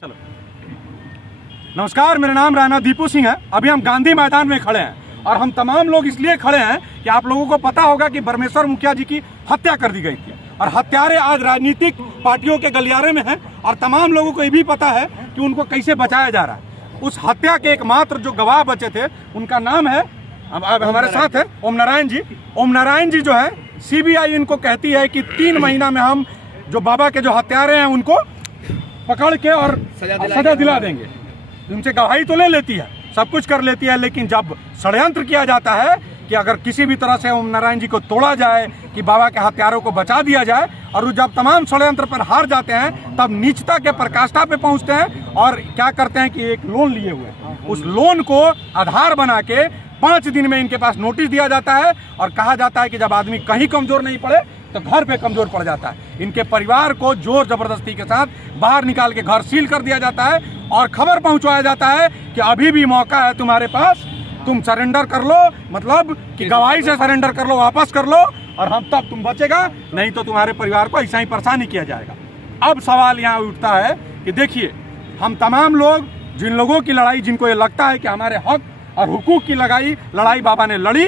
चलो नमस्कार, मेरा नाम राणा दीपू सिंह है। अभी हम गांधी मैदान में खड़े हैं और हम तमाम लोग इसलिए खड़े हैं कि आप लोगों को पता होगा कि परमेश्वर मुखिया जी की हत्या कर दी गई थी और हत्यारे आज राजनीतिक पार्टियों के गलियारे में हैं और तमाम लोगों को ये भी पता है कि उनको कैसे बचाया जा रहा है। उस हत्या के एकमात्र जो गवाह बचे थे उनका नाम है, अब हमारे साथ है ओम नारायण जी। ओम नारायण जी जो है, CBI इनको कहती है कि 3 महीना में हम जो बाबा के जो हत्यारे हैं उनको पकड़ के और सजा दिला देंगे। उनसे गवाही तो ले लेती है, सब कुछ कर लेती है, लेकिन जब षड्यंत्र किया जाता है कि अगर किसी भी तरह से ओम नारायण जी को तोड़ा जाए, कि बाबा के हत्यारों को बचा दिया जाए, और जब तमाम षड्यंत्र पर हार जाते हैं तब नीचता के पराकाष्ठा पे पहुंचते हैं और क्या करते हैं कि एक लोन लिए हुए हैं, उस लोन को आधार बना के 5 दिन में इनके पास नोटिस दिया जाता है और कहा जाता है कि जब आदमी कहीं कमजोर नहीं पड़े तो घर पे कमजोर पड़ जाता है। इनके परिवार को जोर जबरदस्ती के साथ बाहर निकाल के घर सील कर दिया जाता है और खबर पहुंचाया जाता है कि अभी भी मौका है तुम्हारे पास, तुम सरेंडर कर लो, मतलब कि गवाही से सरेंडर कर लो, वापस कर लो, और हम तब तुम बचेगा, नहीं तो तुम्हारे परिवार को ऐसा ही परेशानी किया जाएगा। अब सवाल यहाँ उठता है कि देखिए, हम तमाम लोग, जिन लोगों की लड़ाई, जिनको ये लगता है कि हमारे हक और हुकूक की लड़ाई बाबा ने लड़ी,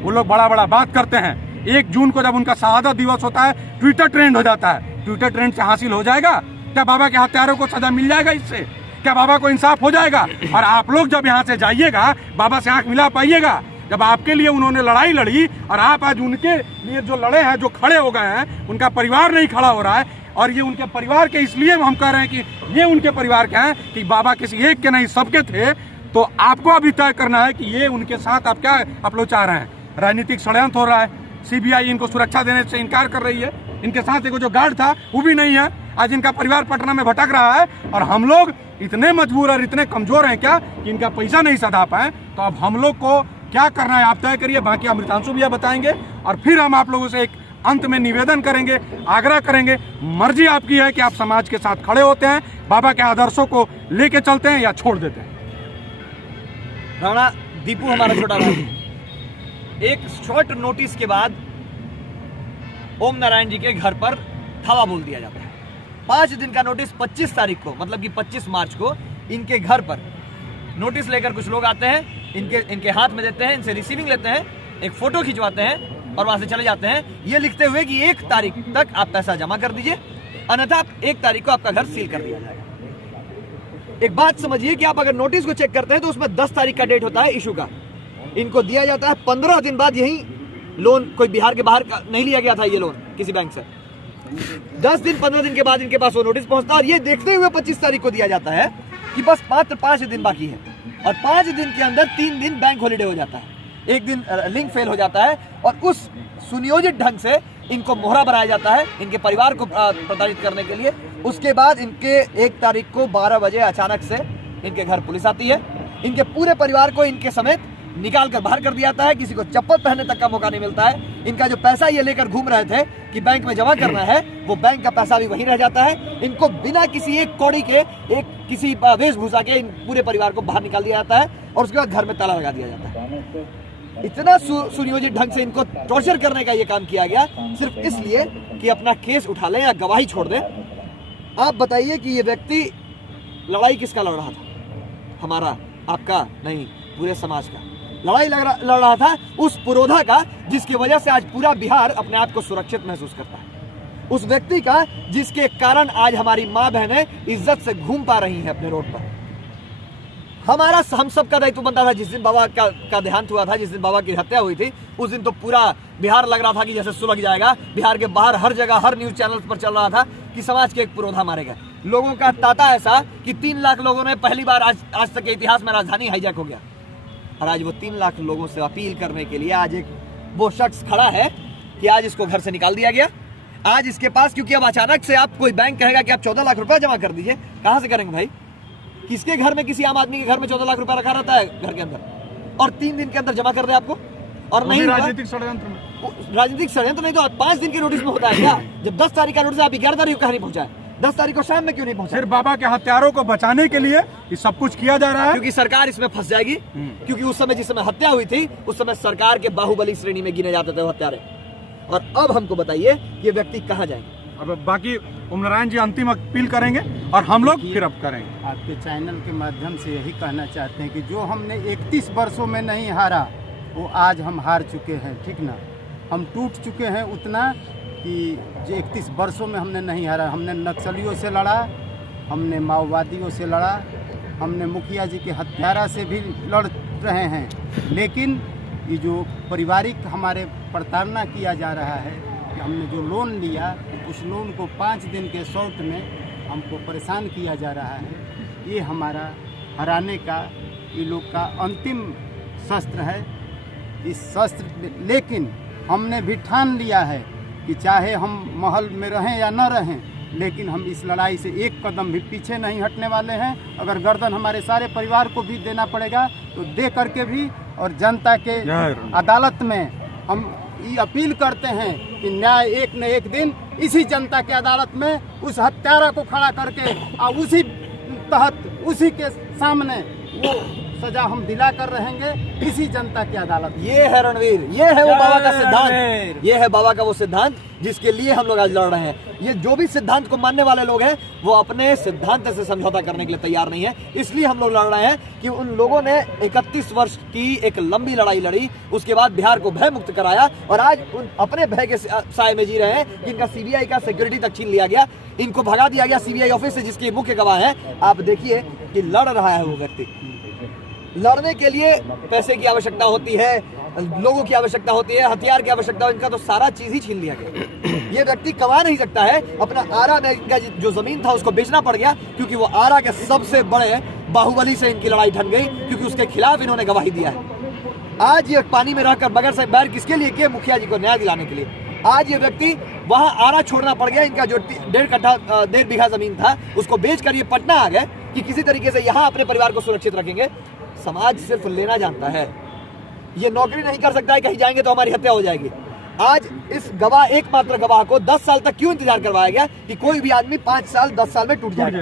वो लोग बड़ा बड़ा बात करते हैं। 1 जून को जब उनका शहादत दिवस होता है, ट्विटर ट्रेंड हो जाता है। ट्विटर ट्रेंड से हासिल हो जाएगा क्या? बाबा के हत्यारों को सजा मिल जाएगा इससे? क्या बाबा को इंसाफ हो जाएगा? और आप लोग जब यहाँ से जाइएगा, बाबा से आंख मिला पाइएगा। जब आपके लिए उन्होंने लड़ाई लड़ी और आप आज उनके लिए जो लड़े हैं, जो खड़े हो गए हैं, उनका परिवार नहीं खड़ा हो रहा है, और ये उनके परिवार के इसलिए हम कह रहे हैं कि ये उनके परिवार के हैं कि बाबा किसी एक के नहीं सबके थे। तो आपको अभी तय करना है कि ये उनके साथ आप क्या आप लोग चाह रहे हैं। राजनीतिक षड्यंत्र हो रहा है, CBI इनको सुरक्षा देने से इनकार कर रही है, इनके साथ एक जो गार्ड था वो भी नहीं है, आज इनका परिवार पटना में भटक रहा है, और हम लोग इतने मजबूर और इतने कमजोर हैं क्या कि इनका पैसा नहीं सधा पाए। तो अब हम लोग को क्या करना है आप तय करिए, बाकी अमृतांशु भैया बताएंगे, और फिर हम आप लोगों से एक अंत में निवेदन करेंगे, आग्रह करेंगे। मर्जी आपकी है कि आप समाज के साथ खड़े होते हैं, बाबा के आदर्शों को लेके चलते हैं या छोड़ देते हैं। राणा दीपू हमारा छोटा भाई, एक शॉर्ट नोटिस के बाद ओम नारायण जी के घर पर धावा बोल दिया जाता है। 5 दिन का नोटिस 25 तारीख को, मतलब कि 25 मार्च को इनके घर पर नोटिस लेकर कुछ लोग आते हैं, इनके हाथ में देते हैं, इनसे रिसीविंग लेते हैं, एक फोटो खिंचवाते हैं और वहां से चले जाते हैं, ये लिखते हुए कि 1 तारीख तक आप पैसा जमा कर दीजिए, अन्यथा 1 तारीख को आपका घर सील कर दिया जाएगा। एक बात समझिए कि आप अगर नोटिस को चेक करते हैं तो उसमें 10 तारीख का डेट होता है इशू का। इनको दिया जाता है 15 दिन बाद। यही लोन कोई बिहार के बाहर का नहीं लिया गया था, ये लोन किसी बैंक से। 10 दिन 15 दिन के बाद इनके पास वो नोटिस पहुंचता है और ये देखते हुए 25 तारीख को दिया जाता है कि बस मात्र 5 दिन बाकी है, और 5 दिन के अंदर 3 दिन बैंक हॉलीडे हो जाता है, 1 दिन लिंक फेल हो जाता है, और उस सुनियोजित ढंग से इनको मोहरा बनाया जाता है इनके परिवार को प्रताड़ित करने के लिए। उसके बाद इनके 1 तारीख को 12 बजे अचानक से इनके घर पुलिस आती है, इनके पूरे परिवार को इनके समेत निकाल कर बाहर कर दिया जाता है, किसी को चप्पल पहनने तक का मौका नहीं मिलता है। इनका जो पैसा ये लेकर घूम रहे थे कि बैंक में जमा करना है, वो बैंक का पैसा भी वहीं रह जाता है। इनको बिना किसी एक कौड़ी के, किसी वेशभूषा के, इन पूरे परिवार को बाहर निकाल दिया जाता है और उसके बाद घर में ताला लगा दिया जाता है। इतना सुनियोजित ढंग से इनको टॉर्चर करने का ये काम किया गया, सिर्फ इसलिए कि अपना केस उठा लें या गवाही छोड़ दें। आप बताइए कि ये व्यक्ति लड़ाई किसका लड़ रहा था? हमारा, आपका नहीं, पूरे समाज का लड़ाई लड़ रहा था, उस पुरोधा का जिसकी वजह से आज पूरा बिहार अपने आप को सुरक्षित महसूस करता है, उस व्यक्ति का जिसके कारण आज हमारी माँ बहनें इज्जत से घूम पा रही हैं अपने रोड पर। हम सब का दायित्व बनता था। जिस दिन बाबा का देहांत हुआ था, जिस दिन बाबा की हत्या हुई थी, उस दिन तो पूरा बिहार लग रहा था कि जैसे सुलग जाएगा। बिहार के बाहर हर जगह, हर न्यूज चैनल पर चल रहा था कि समाज के एक पुरोधा मारे गए। लोगों का तांता ऐसा कि 3 लाख लोगों ने पहली बार आज तक के इतिहास में राजधानी हाईजैक हो गया, और आज वो 3 लाख लोगों से अपील करने के लिए आज एक वो शख्स खड़ा है कि आज इसको घर से निकाल दिया गया। आज इसके पास, क्योंकि अब अचानक से आप कोई बैंक कहेगा कि आप 14 लाख रुपया जमा कर दीजिए, कहां से करेंगे भाई? किसके घर में, किसी आम आदमी के घर में 14 लाख रुपया रखा रहता है घर के अंदर, और 3 दिन के अंदर जमा कर दे आपको? और नहीं, राजनीतिक षड्यंत्र में, राजनीतिक षड्यंत्र नहीं तो 5 दिन के नोटिस में होता है क्या? जब 10 तारीख का नोटिस, आप 11 तारीख को कहां नहीं पहुंचा है? 10 तारीख को शाम में क्यों नहीं पहुंचा? फिर बाबा के हत्यारों को बचाने के लिए ये सब कुछ किया जा रहा है, क्योंकि सरकार इसमें फंस जाएगी। क्योंकि उस समय, जिस समय हत्या हुई थी, उस समय सरकार के बाहुबली श्रेणी में गिने जाते थे वो हत्यारे। और अब हमको बताइए ये व्यक्ति कहां जाएंगे? अब बाकी ओम नारायण जी अंतिम अपील करेंगे और हम लोग फिर अब करेंगे। आपके चैनल के माध्यम से यही कहना चाहते हैं कि जो हमने 31 वर्षों में नहीं हारा वो आज हम हार चुके हैं, ठीक ना। हम टूट चुके हैं उतना कि जो 31 वर्षों में हमने नहीं हारा। हमने नक्सलियों से लड़ा, हमने माओवादियों से लड़ा, हमने मुखिया जी के हत्यारा से भी लड़ रहे हैं, लेकिन ये जो पारिवारिक हमारे प्रताड़ना किया जा रहा है कि हमने जो लोन लिया उस लोन को 5 दिन के शॉर्ट में हमको परेशान किया जा रहा है। ये हमारा हराने का ये लोग का अंतिम शस्त्र है। इस शस्त्र लेकिन हमने भी ठान लिया है कि चाहे हम महल में रहें या न रहें, लेकिन हम इस लड़ाई से एक कदम भी पीछे नहीं हटने वाले हैं। अगर गर्दन हमारे सारे परिवार को भी देना पड़ेगा तो दे करके भी, और जनता के अदालत में हम ये अपील करते हैं कि न्याय एक न एक दिन इसी जनता के अदालत में उस हत्यारा को खड़ा करके और उसी तहत उसी के सामने वो सजा हम दिला कर रहेंगे, इसी जनता की अदालत। ये है रणवीर, ये है वो बाबा का सिद्धांत, ये है बाबा का वो सिद्धांत जिसके लिए हम लोग आज लड़ रहे हैं। ये जो भी सिद्धांत को मानने वाले लोग हैं वो अपने सिद्धांत से समझौता करने के लिए तैयार नहीं है। इसलिए हम लोग लड़ रहे हैं कि उन लोगों ने 31 वर्ष की एक लंबी लड़ाई लड़ी, उसके बाद बिहार को भय मुक्त कराया और आज उन अपने भय के साए में जी रहे हैं कि इनका सीबीआई का सिक्योरिटी तक छीन लिया गया, इनको भगा दिया गया सीबीआई ऑफिस से, जिसके मुख्य गवाह है। आप देखिए कि लड़ रहा है वो व्यक्ति। लड़ने के लिए पैसे की आवश्यकता होती है, लोगों की आवश्यकता होती है, हथियार की आवश्यकता है, इनका तो सारा चीज ही छीन लिया गया। ये व्यक्ति कमा नहीं सकता है, अपना आरा में का जो जमीन था उसको बेचना पड़ गया, क्योंकि वो आरा के सबसे बड़े बाहुबली से इनकी लड़ाई ढल गई, क्योंकि उसके खिलाफ इन्होंने गवाही दिया है। आज ये पानी में रहकर बगैर से बैर किसके लिए किए? मुखिया जी को न्याय दिलाने के लिए। आज ये व्यक्ति वहां आरा छोड़ना पड़ गया, इनका जो 1.5 बीघा जमीन था उसको बेच कर ये पटना आ गए कि किसी तरीके से यहाँ अपने परिवार को सुरक्षित रखेंगे। समाज सिर्फ लेना जानता है, ये नौकरी नहीं कर सकता है, कहीं जाएंगे तो हमारी हत्या हो जाएगी। आज इस गवाह, एकमात्र गवाह को 10 साल तक क्यों इंतजार करवाया गया कि कोई भी आदमी 5 साल 10 साल में टूट जाएगा,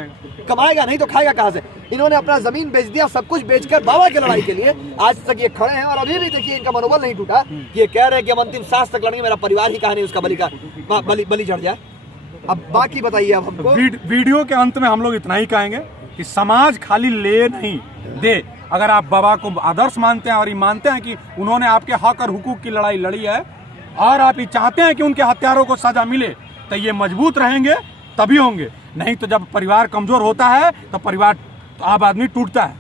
कमाएगा नहीं तो खाएगा कहां से? इन्होंने अपना जमीन बेच दिया, सब कुछ बेचकर बाबा की लड़ाई के लिए आज तक ये खड़े हैं और अभी भी देखिए इनका मनोबल नहीं टूटा कि ये कह रहे हैं कि हम अंतिम सांस तक लड़ेंगे, मेरा परिवार ही कहानी उसका बलि चढ़ जाए। अब बाकी बताइए अब हमको। वीडियो के अंत में हम लोग इतना ही कहेंगे कि समाज खाली ले नहीं दे। अगर आप बाबा को आदर्श मानते हैं और ये मानते हैं कि उन्होंने आपके हक और हुकूक की लड़ाई लड़ी है और आप ये चाहते हैं कि उनके हत्यारों को सजा मिले, तो ये मजबूत रहेंगे तभी होंगे। नहीं तो जब परिवार कमजोर होता है तो परिवार आप आदमी टूटता है।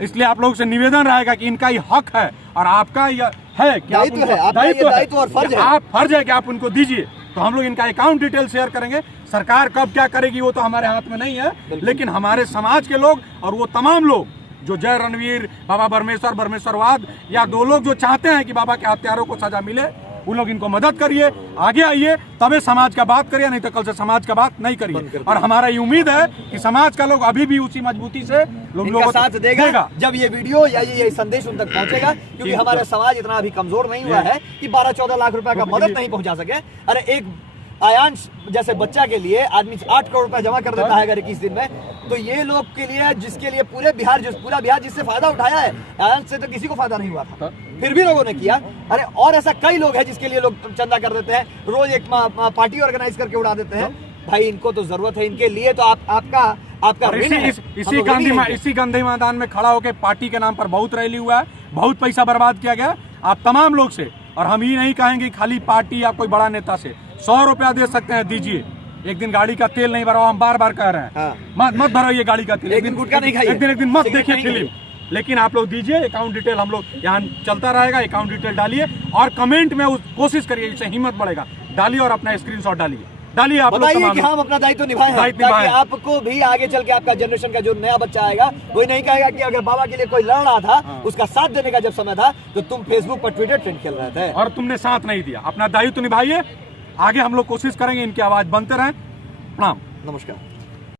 इसलिए आप लोगों से निवेदन रहेगा कि इनका ये हक है और आपका यह है कि दायित्व और फर्ज है, आप फर्ज है कि आप उनको दीजिए। तो हम लोग इनका अकाउंट डिटेल शेयर करेंगे। सरकार कब क्या करेगी वो तो हमारे हाथ में नहीं है, लेकिन हमारे समाज के लोग और वो तमाम लोग जो जय रणवीर, बाबा परमेश्वरवाद या 2 लोग जो चाहते हैं कि बाबा के हत्यारों को सजा मिले, वो लोग इनको मदद करिए, आगे आइए, तबे समाज का बात करिए, नहीं तो कल से समाज का बात नहीं करिए। और हमारा ये उम्मीद है कि समाज का लोग अभी भी उसी मजबूती से लोगों को साथ देगा जब ये वीडियो या ये संदेश उन तक पहुंचेगा, क्योंकि हमारा समाज इतना अभी कमजोर नहीं हुआ है कि 12-14 लाख रुपए का मदद नहीं पहुंचा सके। अरे एक आयांश जैसे बच्चा के लिए आदमी 8 करोड़ रुपया जमा कर देता है अगर 21 दिन में, तो ये लोग के लिए, जिसके लिए पूरा बिहार जिससे फायदा उठाया है, आयांश से तो किसी को फायदा नहीं हुआ था, फिर भी लोगों ने किया। अरे और ऐसा कई लोग हैं जिसके लिए लोग चंदा कर देते हैं, रोज एक पार्टी ऑर्गेनाइज करके उड़ा देते हैं। भाई इनको तो जरूरत है, इनके लिए तो आपका इसी गांधी मैदान में खड़ा होकर पार्टी के नाम पर बहुत रैली हुआ है, बहुत पैसा बर्बाद किया गया आप तमाम लोग से। और हम ये नहीं कहेंगे खाली पार्टी या कोई बड़ा नेता से, 100 रुपया दे सकते हैं, दीजिए। एक दिन गाड़ी का तेल नहीं भरा, हम बार कह रहे हैं मत भरो ये गाड़ी का तेल, एक दिन गुटखा नहीं खाइए, एक दिन मत देखिए फिल्म, लेकिन आप लोग दीजिए। अकाउंट डिटेल हम लोग यहाँ चलता रहेगा, अकाउंट डिटेल डालिए और कमेंट में कोशिश करिए, इससे हिम्मत बढ़ेगा, डालिए और अपना स्क्रीनशॉट डालिए आप बताइए कि हम अपना दायित्व निभाएं, ताकि आपको भी आगे चल के आपका जनरेशन का जो नया बच्चा आएगा वही नहीं कहेगा कि अगर बाबा के लिए कोई लड़ रहा था, उसका साथ देने का जब समय था तो तुम फेसबुक पर ट्विटर ट्रेंड खेल रहे थे और तुमने साथ नहीं दिया। अपना दायित्व निभाइए, आगे हम लोग कोशिश करेंगे इनकी आवाज बनते रहें। प्रणाम, नमस्कार।